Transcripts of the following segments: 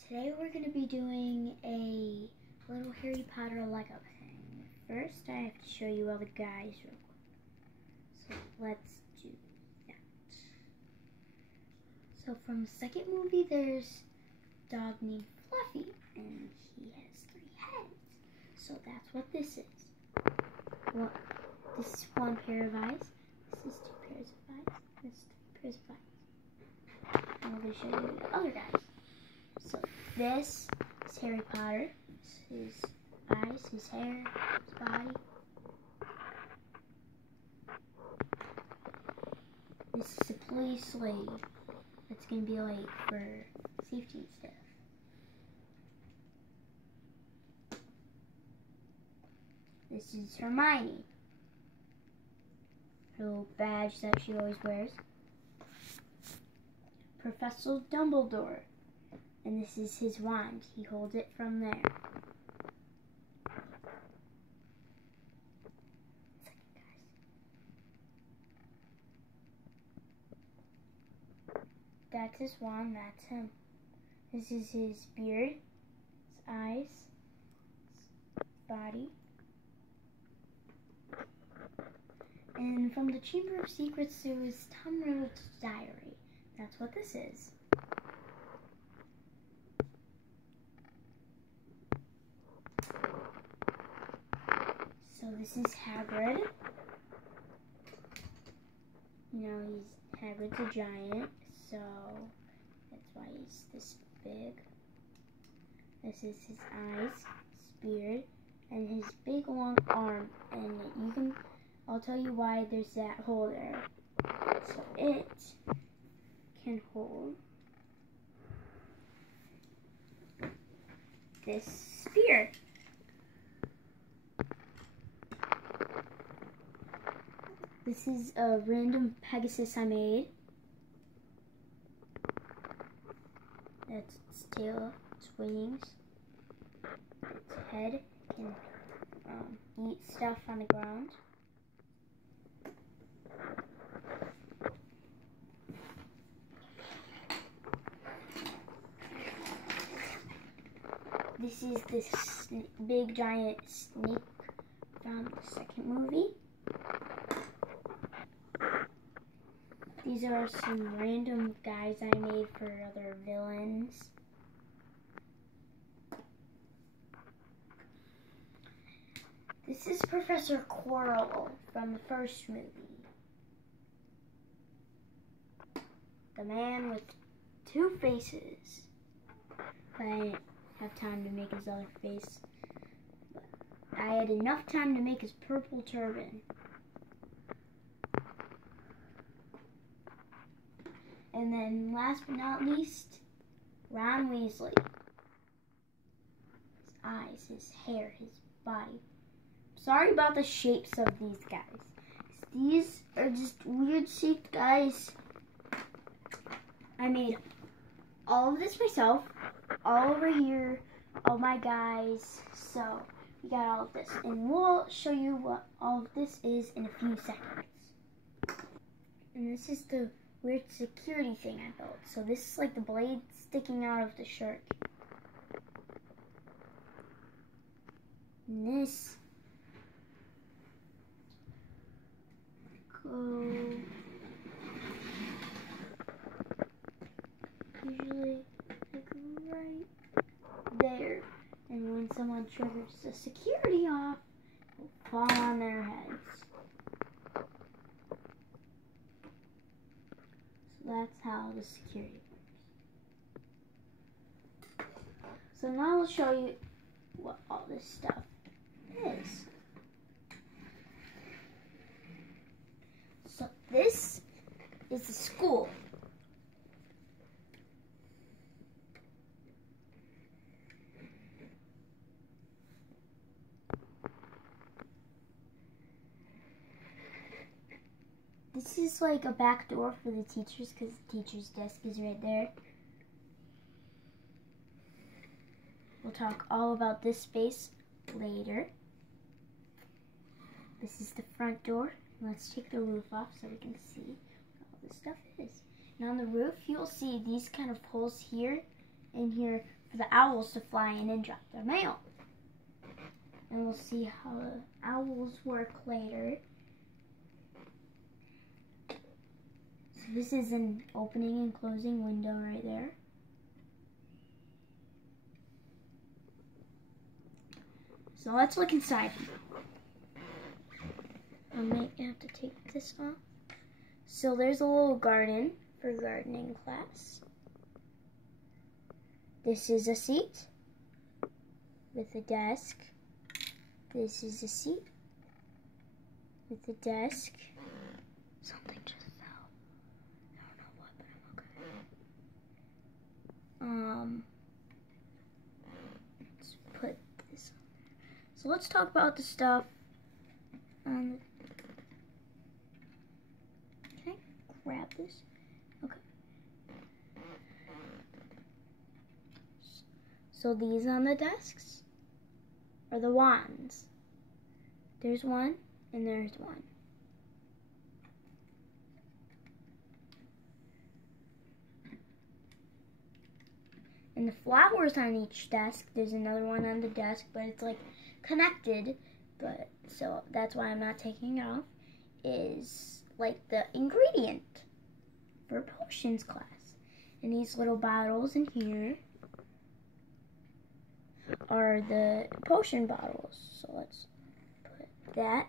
Today we're going to be doing a little Harry Potter Lego thing. First, I have to show you all the guys real quick. So let's do that. So from the second movie, there's a dog named Fluffy, and he has 3 heads. So that's what this is. Well, this is 1 pair of eyes. This is 2 pairs of eyes. This is 3 pairs of eyes. And we're going to show you the other guys. So this is Harry Potter. This is his eyes, his hair, his body. This is a police lady that's going to be late for safety and stuff. This is Hermione. Her little badge that she always wears. Professor Dumbledore. And this is his wand. He holds it from there. That's his wand, that's him. This is his beard, his eyes, his body. And from the Chamber of Secrets, there was Tom Riddle's diary. That's what this is. So this is Hagrid. You know, Hagrid's a giant, so that's why he's this big. This is his eyes, his beard, and his big long arm. And I'll tell you why there's that hole there. So it can hold this spear. This is a random Pegasus I made. That's its tail, its wings, its head can eat stuff on the ground. This is this big giant snake from the second movie. These are some random guys I made for other villains. This is Professor Quirrell from the first movie. The man with 2 faces. But I didn't have time to make his other face. But I had enough time to make his purple turban. And then, last but not least, Ron Weasley. His eyes, his hair, his body. Sorry about the shapes of these guys. These are just weird shaped guys. I made all of this myself. All over here, all my guys. So, we got all of this. And we'll show you what all of this is in a few seconds. And this is the weird security thing I built. So this is like the blade sticking out of the shirt. And this usually like right there. And when someone triggers the security off, it will fall on their heads. That's how the security works. So now I'll show you what all this stuff is. So this is the school. This is like a back door for the teachers because the teacher's desk is right there. We'll talk all about this space later. This is the front door. Let's take the roof off so we can see what all this stuff is. And on the roof, you'll see these kind of holes here and here for the owls to fly in and drop their mail. And we'll see how the owls work later. So this is an opening and closing window right there. So let's look inside. I might have to take this off. So there's a little garden for gardening class. This is a seat with a desk. This is a seat with a desk. Something just fell. I don't know what, but I'm okay. Let's put this on there. So let's talk about the stuff. Can I grab this? Okay. So these on the desks are the wands. There's one and there's one. And the flowers on each desk, there's another one on the desk, but it's like connected, but so that's why I'm not taking it off, is like the ingredient for potions class. And these little bottles in here are the potion bottles. So let's put that.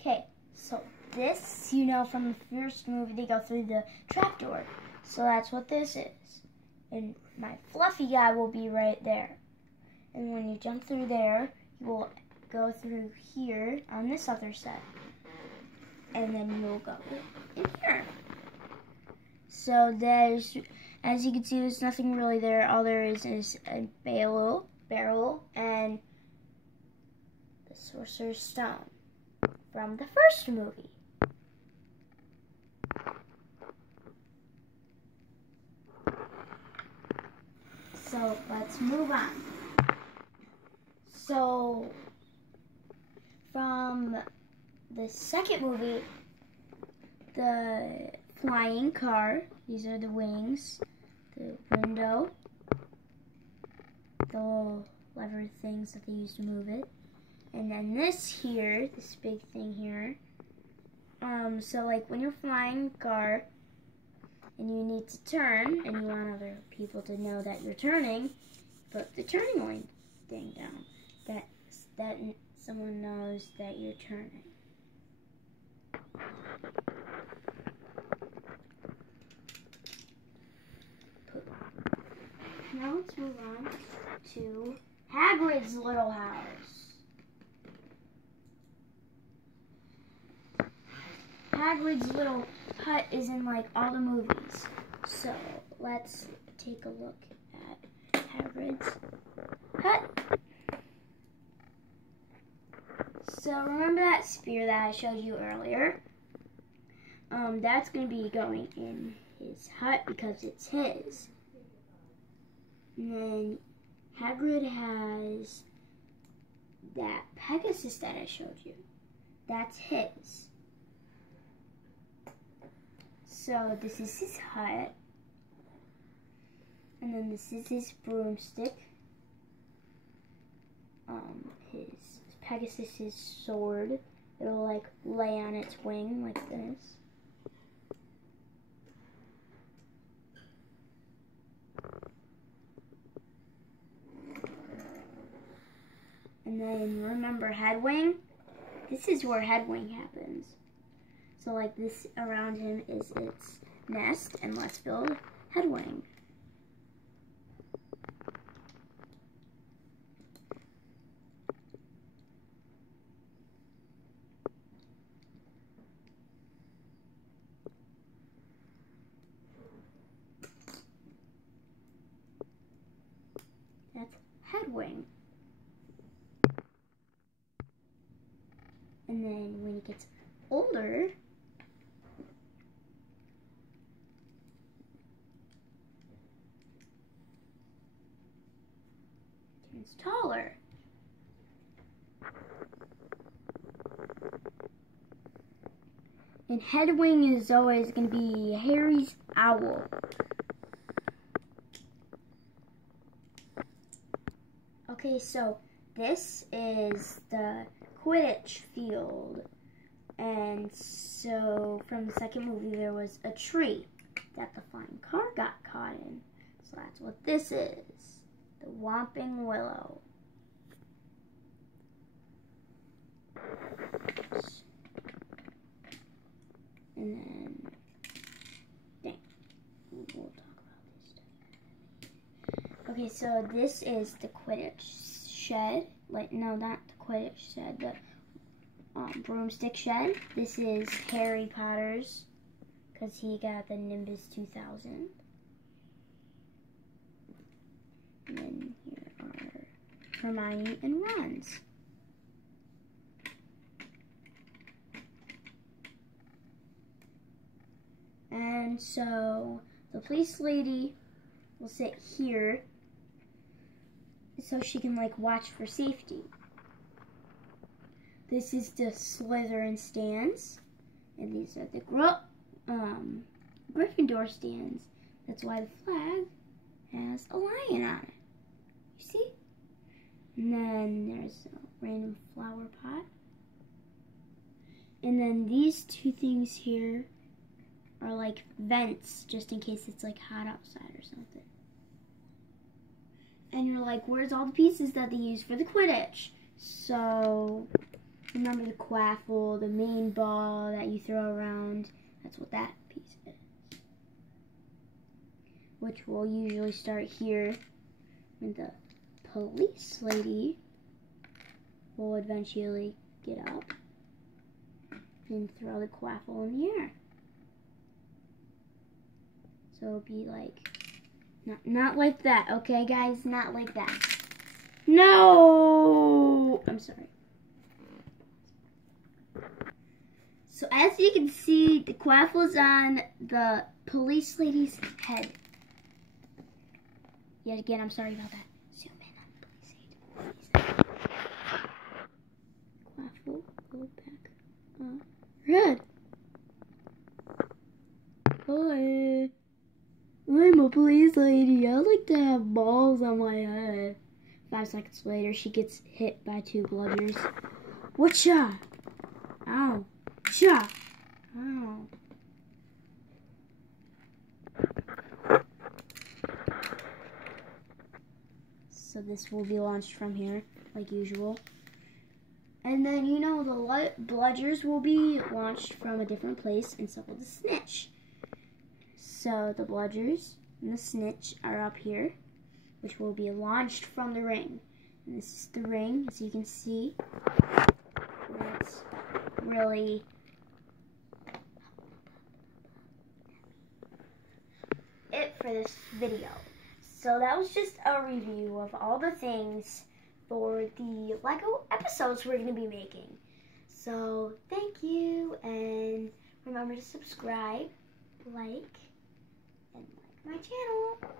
Okay, so this, you know, from the first movie, they go through the trapdoor. So that's what this is. And my fluffy guy will be right there. And when you jump through there, you will go through here on this other set. And then you'll go in here. So there's, as you can see, there's nothing really there. All there is a barrel, and the Sorcerer's Stone from the first movie. So let's move on. So from the second movie, the flying car, these are the wings, the window, the little lever things that they use to move it, and then this here, this big thing here. So like when you're flying a car and you need to turn and you want other people to know that you're turning, put the turning lane thing down. That someone knows that you're turning. Now let's move on to Hagrid's little house. Hagrid's little hut is in like all the movies. So let's take a look at Hagrid's hut. So remember that spear that I showed you earlier? That's going to be going in his hut because it's his. And then Hagrid has that Pegasus that I showed you. That's his. So this is his hut. And then this is his broomstick. His Pegasus's sword. It'll like lay on its wing like this. And then remember Headwing? This is where Headwing happens. So like this around him is its nest, and let's build Headwing. That's Headwing. And then when he gets older, turns taller. And Headwing is always going to be Harry's owl. Okay, so this is the Quidditch field. And so from the second movie, there was a tree that the flying car got caught in. So that's what this is, the Whomping Willow. And then, dang, we'll talk about this stuff. Okay, so this is the Quidditch shed. Like, no, not the Quidditch shed, the broomstick shed. This is Harry Potter's, because he got the Nimbus 2000. And then here are Hermione and Ron's. And so the police lady will sit here so she can like watch for safety. This is the Slytherin stands, and these are the Gryffindor stands. That's why the flag has a lion on it. You see? And then there's a random flower pot. And then these two things here are like vents, just in case it's like hot outside or something. And you're like, where's all the pieces that they use for the Quidditch? So remember the quaffle, the main ball that you throw around. That's what that piece is. Which will usually start here, and the police lady will eventually get up and throw the quaffle in the air. So it'll be like, not like that, okay guys? Not like that. No! I'm sorry. So as you can see, the quaffle's on the police lady's head. Yet again, I'm sorry about that. Zoom in on the police lady. Quaffle, go back. Red. Hi. I'm a police lady. I like to have balls on my head. 5 seconds later, she gets hit by 2 bludgers. Whatcha? Ow. Cha. Ow. So this will be launched from here, like usual. And then, you know, the bludgers will be launched from a different place, and so will the snitch. So the bludgers and the snitch are up here, which will be launched from the ring. And this is the ring, as you can see. It's really it for this video. So that was just a review of all the things for the Lego episodes we're going to be making. So thank you, and remember to subscribe, like my channel.